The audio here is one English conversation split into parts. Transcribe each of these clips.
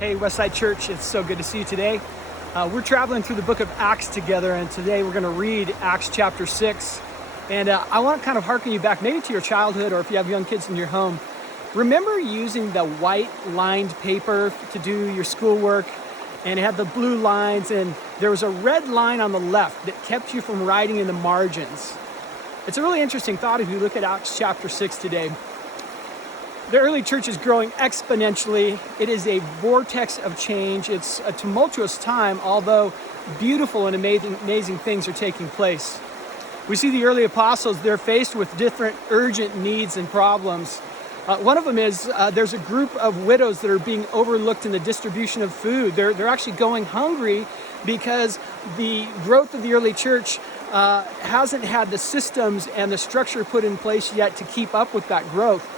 Hey, Westside Church, it's so good to see you today. We're traveling through the book of Acts together, and today we're going to read Acts chapter 6. And I want to kind of hearken you back maybe to your childhood, or if you have young kids in your home. Remember using the white lined paper to do your schoolwork, and it had the blue lines, and there was a red line on the left that kept you from writing in the margins. It's a really interesting thought if you look at Acts chapter 6 today. The early church is growing exponentially. It is a vortex of change. It's a tumultuous time, although beautiful and amazing things are taking place. We see the early apostles, they're faced with different urgent needs and problems. One of them is there's a group of widows that are being overlooked in the distribution of food. They're actually going hungry because the growth of the early church hasn't had the systems and the structure put in place yet to keep up with that growth.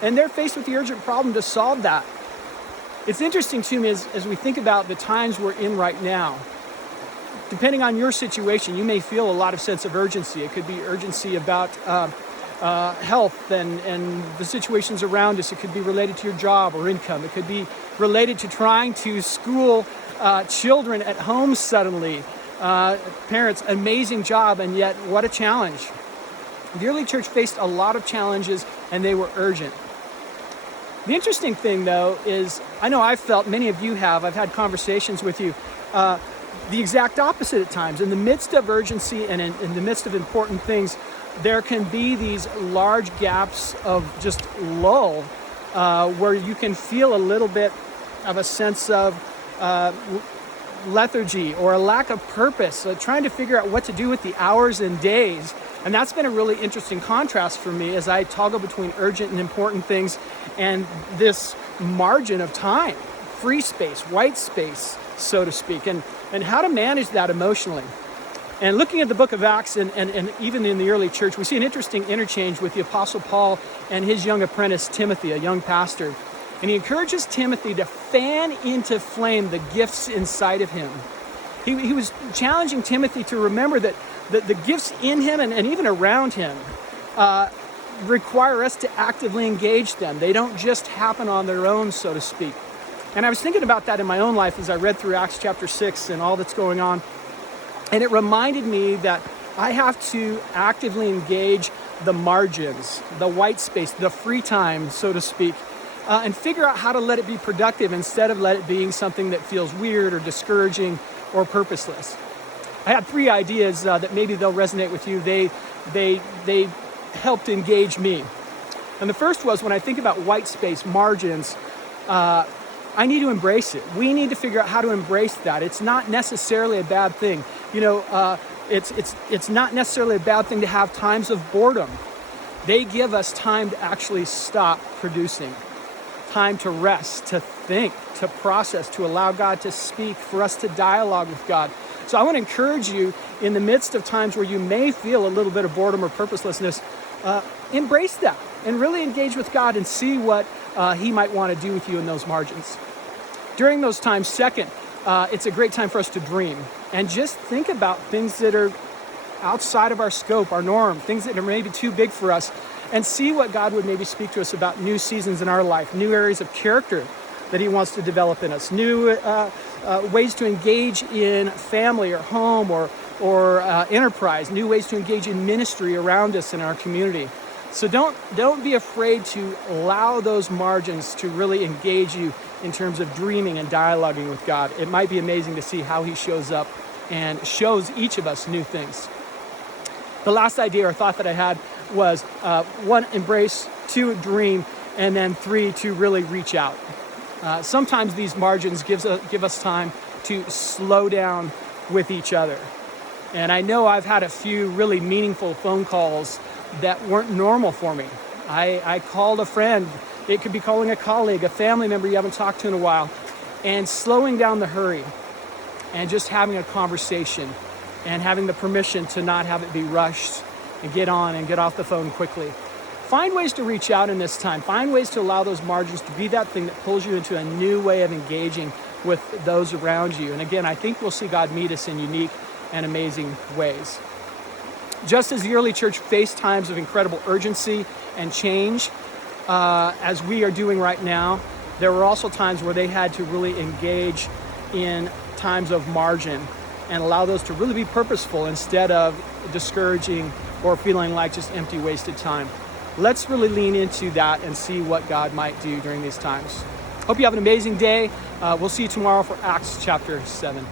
And they're faced with the urgent problem to solve that. It's interesting to me as we think about the times we're in right now. Depending on your situation, you may feel a lot of sense of urgency. It could be urgency about health and the situations around us. It could be related to your job or income. It could be related to trying to school children at home suddenly. Parents, amazing job, and yet what a challenge. The early church faced a lot of challenges, and they were urgent. The interesting thing, though, is I know I've felt, many of you have, I've had conversations with you, the exact opposite at times. In the midst of urgency and in the midst of important things, there can be these large gaps of just lull where you can feel a little bit of a sense of lethargy or a lack of purpose, trying to figure out what to do with the hours and days. And that's been a really interesting contrast for me as I toggle between urgent and important things and this margin of time, free space, white space, so to speak, and how to manage that emotionally. And looking at the book of Acts and even in the early church, we see an interesting interchange with the Apostle Paul and his young apprentice, Timothy, a young pastor. And he encourages Timothy to fan into flame the gifts inside of him. He was challenging Timothy to remember that the gifts in him and even around him require us to actively engage them. They don't just happen on their own, so to speak. And I was thinking about that in my own life as I read through Acts chapter 6 and all that's going on. And it reminded me that I have to actively engage the margins, the white space, the free time, so to speak, and figure out how to let it be productive instead of let it being something that feels weird or discouraging or purposeless. I had 3 ideas that maybe they'll resonate with you. They helped engage me. And the first was, when I think about white space, margins, I need to embrace it. We need to figure out how to embrace that. It's not necessarily a bad thing. It's not necessarily a bad thing to have times of boredom. They give us time to actually stop producing, time to rest, to think, to process, to allow God to speak, for us to dialogue with God. So I want to encourage you, in the midst of times where you may feel a little bit of boredom or purposelessness, embrace that and really engage with God and see what He might want to do with you in those margins. During those times, second, it's a great time for us to dream and just think about things that are outside of our scope, our norm, things that are maybe too big for us, and see what God would maybe speak to us about new seasons in our life, new areas of character that He wants to develop in us, new ways to engage in family or home or enterprise, new ways to engage in ministry around us in our community. So don't be afraid to allow those margins to really engage you in terms of dreaming and dialoguing with God. It might be amazing to see how He shows up and shows each of us new things. The last idea or thought that I had was 1, embrace, 2, dream, and then 3, to really reach out. Sometimes these margins give us time to slow down with each other. And I know I've had a few really meaningful phone calls that weren't normal for me. I called a friend. It could be calling a colleague, a family member you haven't talked to in a while, and slowing down the hurry and just having a conversation and having the permission to not have it be rushed and get on and get off the phone quickly. Find ways to reach out in this time. Find ways to allow those margins to be that thing that pulls you into a new way of engaging with those around you. And again, I think we'll see God meet us in unique and amazing ways. Just as the early church faced times of incredible urgency and change, as we are doing right now, there were also times where they had to really engage in times of margin and allow those to really be purposeful instead of discouraging or feeling like just empty, wasted time. Let's really lean into that and see what God might do during these times. Hope you have an amazing day. We'll see you tomorrow for Acts chapter 7.